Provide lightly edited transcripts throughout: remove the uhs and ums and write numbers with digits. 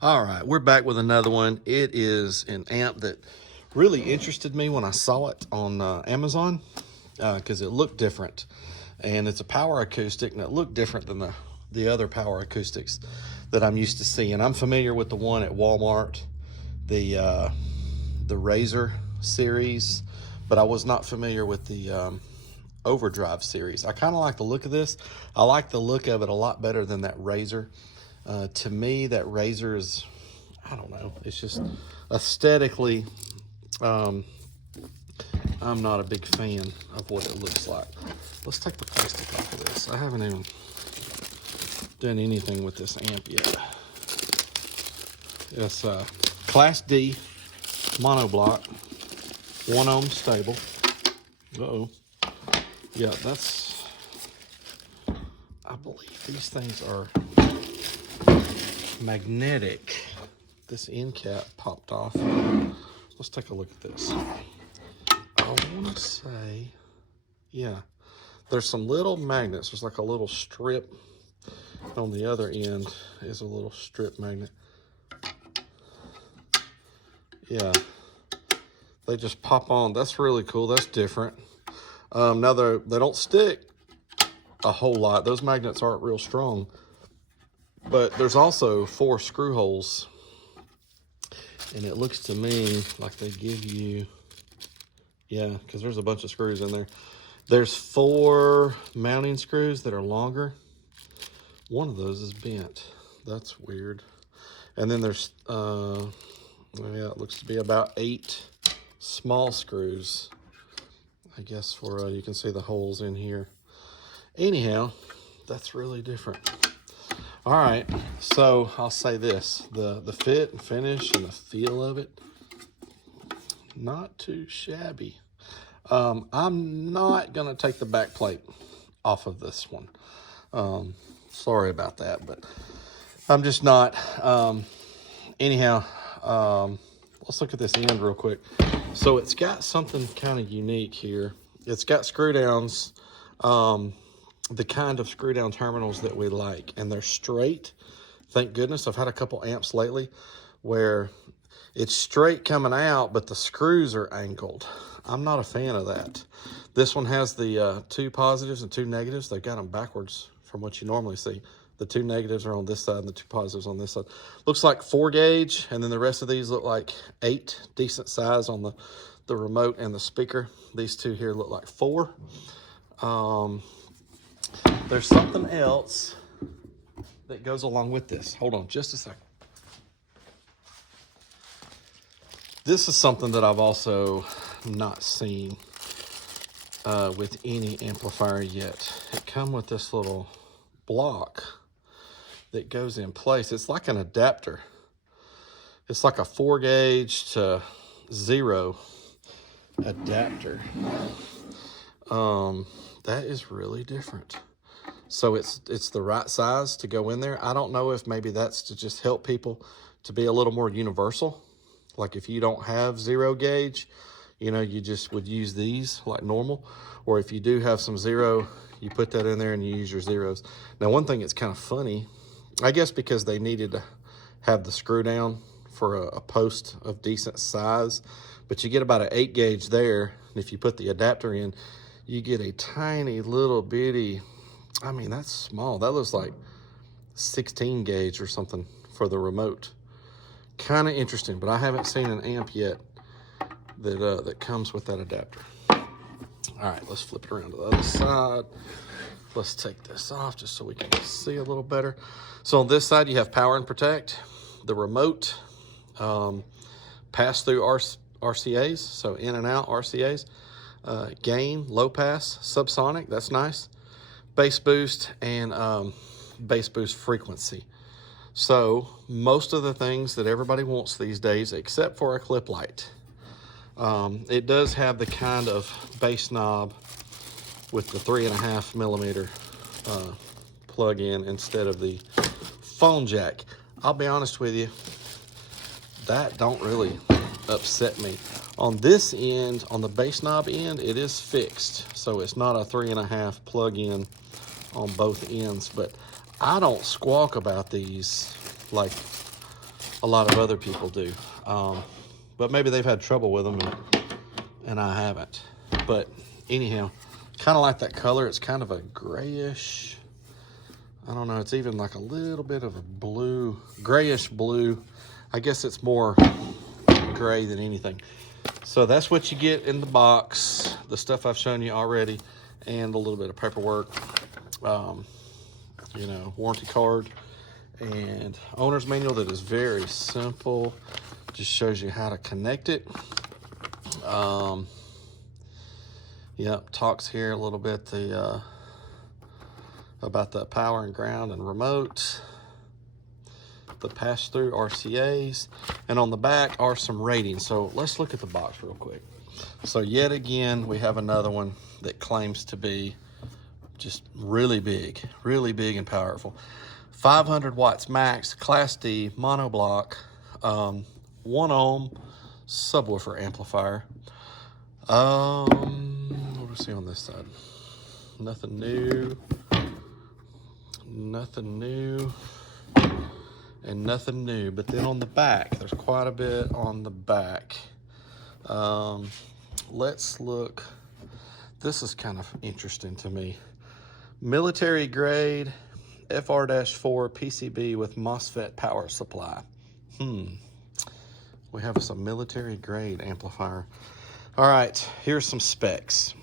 All right, we're back with another one. It is an amp that really interested me when I saw it on Amazon because it looked different. And it's a power acoustic, and it looked different than the other power acoustics that I'm used to seeing. I'm familiar with the one at Walmart, the Razor series, but I was not familiar with the Overdrive series. I kind of like the look of this. I like the look of it a lot better than that Razor. To me, that Razor is, I don't know, it's just aesthetically, I'm not a big fan of what it looks like. Let's take the plastic off of this. I haven't even done anything with this amp yet. It's Class D monoblock, 1 ohm stable. Uh-oh. Yeah, I believe these things are magnetic. This end cap popped off. Let's take a look at this. I want to say, yeah, there's some little magnets. There's like a little strip on the other end is a little strip magnet. Yeah, they just pop on. That's really cool. That's different. Now they don't stick a whole lot. Those magnets aren't real strong, but there's also 4 screw holes, and it looks to me like they give you, yeah, because there's a bunch of screws in there. There's 4 mounting screws that are longer. One of those is bent. That's weird. And then there's, yeah, it looks to be about 8 small screws, I guess, for, you can see the holes in here. Anyhow, that's really different. All right, so I'll say this, the fit and finish and the feel of it, not too shabby. I'm not gonna take the back plate off of this one. Sorry about that, but I'm just not. Anyhow, let's look at this end real quick. So it's got something kind of unique here. It's got screw downs, the kind of screw down terminals that we like, and they're straight. Thank goodness. I've had a couple amps lately where it's straight coming out, but the screws are angled. I'm not a fan of that. This one has the 2 positives and 2 negatives. They've got them backwards from what you normally see. The 2 negatives are on this side and the 2 positives on this side. Looks like 4 gauge, and then the rest of these look like 8, decent size on the remote and the speaker. These 2 here look like 4. There's something else that goes along with this. Hold on just a second. This is something that I've also not seen with any amplifier yet. It comes with this little block that goes in place. It's like an adapter. It's like a 4 gauge to 0 adapter. That is really different. So it's the right size to go in there. I don't know if maybe that's to just help people to be a little more universal. Like if you don't have 0 gauge, you know, you just would use these like normal. Or if you do have some 0, you put that in there and you use your zeros. Now, one thing that's kind of funny, I guess because they needed to have the screw down for a post of decent size, but you get about an 8 gauge there. And if you put the adapter in, you get a tiny little bitty, I mean, that's small. That looks like 16 gauge or something for the remote. Kind of interesting, but I haven't seen an amp yet that comes with that adapter. All right, let's flip it around to the other side. Let's take this off just so we can see a little better. So on this side, you have power and protect, the remote, pass-through RCAs, so in and out RCAs, gain, low pass, subsonic, that's nice, bass boost, and bass boost frequency. So most of the things that everybody wants these days, except for a clip light. It does have the kind of bass knob with the 3.5 millimeter plug-in instead of the phone jack. I'll be honest with you, that don't really upset me. On this end, on the bass knob end, it is fixed, so it's not a 3.5 plug-in on both ends, but I don't squawk about these like a lot of other people do. But maybe they've had trouble with them and I haven't. But anyhow, kind of like that color. It's kind of a grayish, I don't know, it's even like a little bit of a blue, grayish blue. I guess it's more gray than anything. So that's what you get in the box, the stuff I've shown you already, and a little bit of paperwork, you know, warranty card, and owner's manual that is very simple. Just shows you how to connect it. Yep, talks here a little bit about the power and ground and remote, the pass-through RCAs, and on the back are some ratings. So let's look at the box real quick. So yet again, we have another one that claims to be just really big and powerful. 500 watts max, Class D, monoblock, 1 ohm subwoofer amplifier. What do we see on this side? Nothing new, and nothing new. But then on the back, there's quite a bit on the back. Let's look. This is kind of interesting to me. Military grade FR-4 PCB with MOSFET power supply. We have some military grade amplifier. All right, here's some specs.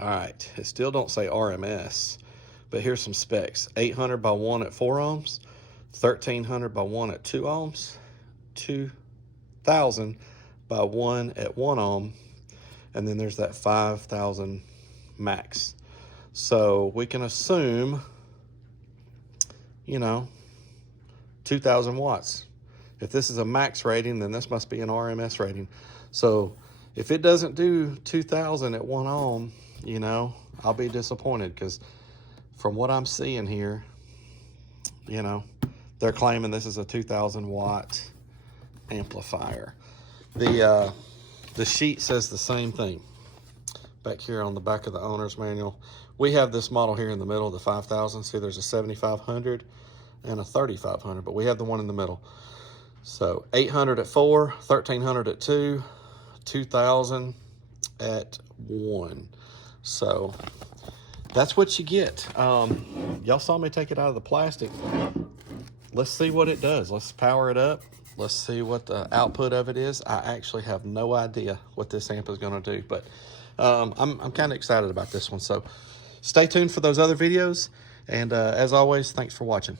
All right, it still don't say RMS, but here's some specs. 800 by 1 at 4 ohms, 1300 by 1 at 2 ohms, 2000 by 1 at 1 ohm, and then there's that 5000 max. So we can assume, you know, 2000 watts. If this is a max rating, then this must be an RMS rating. So if it doesn't do 2000 at 1 ohm, you know, I'll be disappointed, because from what I'm seeing here, you know, they're claiming this is a 2000 watt amplifier. The sheet says the same thing back here on the back of the owner's manual. We have this model here in the middle, the 5000. See, there's a 7500 and a 3500, but we have the one in the middle. So 800 at 4, 1300 at 2, 2000 at 1. So that's what you get. Y'all saw me take it out of the plastic. Let's see what it does. Let's power it up. Let's see what the output of it is. I actually have no idea what this amp is going to do, but I'm kind of excited about this one. So stay tuned for those other videos. And as always, thanks for watching.